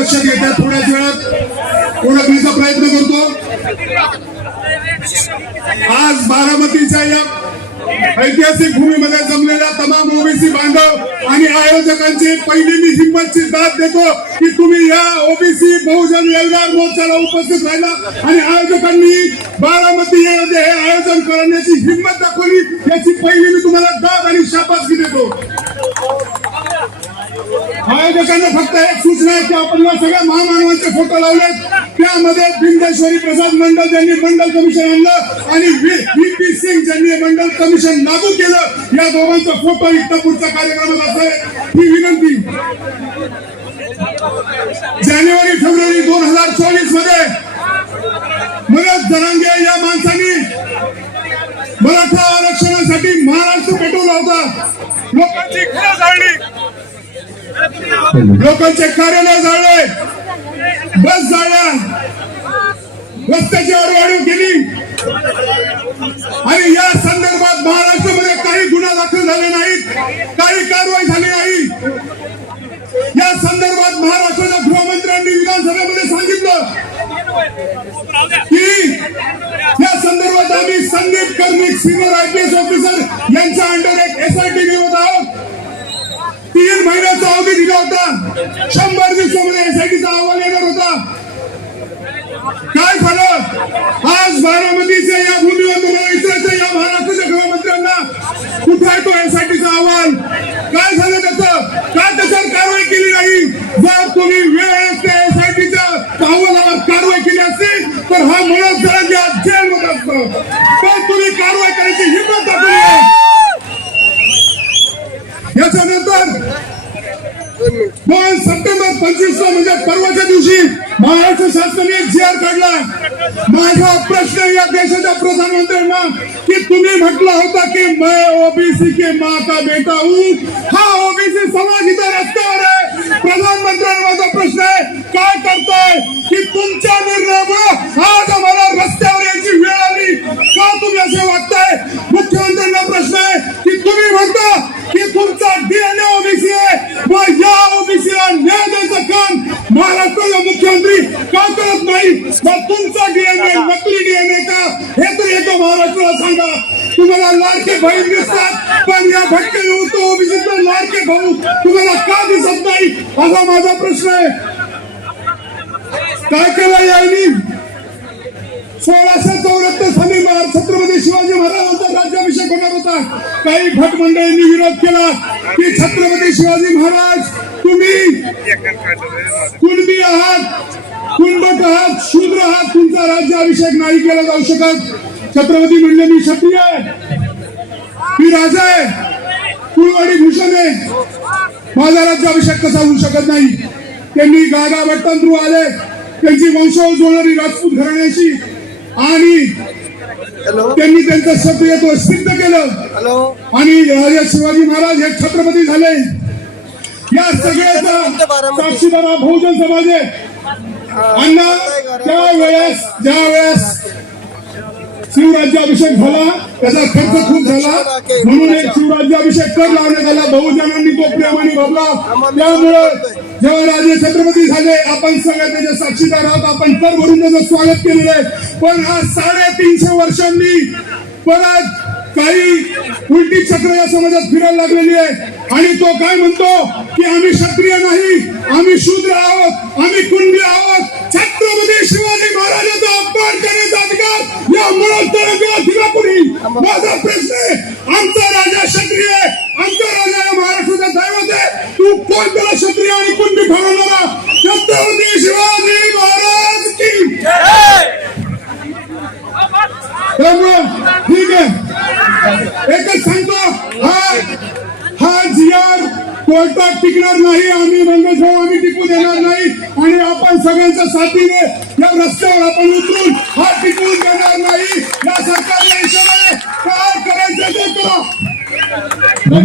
लक्षात घेत्या थोड्याच वेळात. ओळखण्याचा प्रयत्न करतो? आज बारामतीच्या या ऐतिहासिक भूमीमध्ये जमलेल्या तमाम ओबीसी बांधव आणि आयोजकांची पहिली मी हिंमतची दाद देतो की तुम्ही या ओबीसी बहुजन एल्गार मोर्चाला उपस्थित राहिला आणि आयोजकांनी बारामती मध्ये हे आयोजन करण्याची हिंमत दाखवली. याची पहिली मी तुम्हाला दाद आणि शाबासकी देतो. आयोजकांना फक्त एक सूचना आहे की आपण सगळ्या महामानवांचे फोटो लावलेत त्यामध्ये बिंदेश्वरी प्रसाद मंडल ज्यांनी मंडल कमिशन आणलं आणि व्ही पी सिंग ज्यांनी मंडल कमिशन लागू केलं या दोघांचा फोटो इथं पुढच्या कार्यक्रमात असेल ही विनंती जानेवारी फेब्रुवारी दोन हजार चोवीसमध्ये मनोज जरांगे या माणसांनी मराठा आरक्षणासाठी महाराष्ट्र लोकांचे कार्यालय जाळले बस जाळल्या रस्त्याची वाढवाढीव केली. आणि या संदर्भात महाराष्ट्रामध्ये काही गुन्हा दाखल झाले नाहीत. काही कारवाई झाली नाही. या संदर्भात महाराष्ट्राच्या गृहमंत्र्यांनी विधानसभेमध्ये सांगितलं की या संदर्भात आम्ही संदीप कर्णिक सिंह होता शंभर दिवसामध्ये एसआयटीचा अहवाल येणार होता. काय झालं आज बारामतीच्या या भूमीवर तुम्हाला विचारायचं या महाराष्ट्राच्या गृहमंत्र्यांना कुठे आहे तो एसआयटीचा अहवाल काय झालं त्याचं का त्याच्यावर कारवाई केली नाही जर तुम्ही वेळेस त्या एसआयटीच्या अहवालावर कारवाई केली असती तर हा मनोज जरांगे आज जेलमध्ये असतो पण तुम्ही कारवाई करायची हिंमत दाखवली नाही. याच्यानंतर दोन सप्टेंबर पंचवीस म्हणजे परवाच्या दिवशी महाराष्ट्र शासनाने एक जी आर काढला. माझा प्रश्न या देशाच्या प्रधानमंत्र्यांना की तुम्ही म्हटला होता की मैं ओबीसी के माँ का बेटा हूँ. हा ओबीसी समाज इथं रस्त्यावर आहे. प्रधानमंत्र्यांना माझा प्रश्न आहे काय करताय? की तुमच्या निर्णयामुळे आज आम्हाला का करत नाही. मग तुमचा डीएनए नकली डीएनए का? हे तर येतो महाराष्ट्राला सांगा. तुम्हाला लाडके बहीण दिसतात पण या भटके विमुक्त ओबीसीचे लाडके भाऊ. तुम्हाला का दिसत नाही? असा माझा प्रश्न आहे. काय केलं यांनी सोळाशे चौऱ्याहत्तर साली छत्रपती शिवाजी महाराजांचा राज्याभिषेक होणार होता. काही भट मंडळींनी विरोध केला की छत्रपती शिवाजी महाराज तुम्ही कुणबी आहात. कुणबट आहात शूद्र आहात तुमचा राज्याभिषेक नाही केला जाऊ शकत. छत्रपती म्हणले मी क्षत्रिय आहे. मी राजा आहे. कुळवाडी भूषण आहे. माझा राज्याभिषेक कसा होऊ शकत नाही? त्यांनी गागा भट्टांतरू आले. त्यांची वंशावळ होणारी राजपूत घराण्याशी आणि त्यांनी त्यांचं क्षत्रियत्व सिद्ध केलं. आणि राजा शिवाजी महाराज हे छत्रपती झाले. या सगळ्याचा साक्षीदार बहुजन समाज आहे. अण्णा त्या वेळेस ज्या वेळेस शिवराज्याभिषेक झाला त्याचा खर्च खूप झाला. म्हणून एक शिवराज्याभिषेक कर लावण्यात आला. बहुजनांनी तो प्रेमाने भरला. त्यामुळं जेव्हा राजे छत्रपती झाले आपण सगळे त्याचे साक्षीदार आहोत. आपण कर भरून त्याचं स्वागत केलेलं आहे. पण आज साडेतीनशे वर्षांनी परत काही उलटी चक्र या समाजात फिरायला लागलेली आहे. आणि तो काय म्हणतो? की आम्ही क्षत्रिय नाही आम्ही शूद्र आहोत आम्ही कुंडी आहोत. छत्रपती शिवाजी महाराजांचा अपमान करण्याचा अधिकार या मुळात माझा प्रश्न एकच सांगतो हा हा जिआर कोर्टात टिकणार नाही आम्ही मंगेश भाऊ आम्ही टिकू देणार नाही. आणि आपण सगळ्यांच्या साथीने या रस्त्यावर आपण उतरून हा टिकवून देणार नाही. या सरकारला इशारा काय करायचं ते करा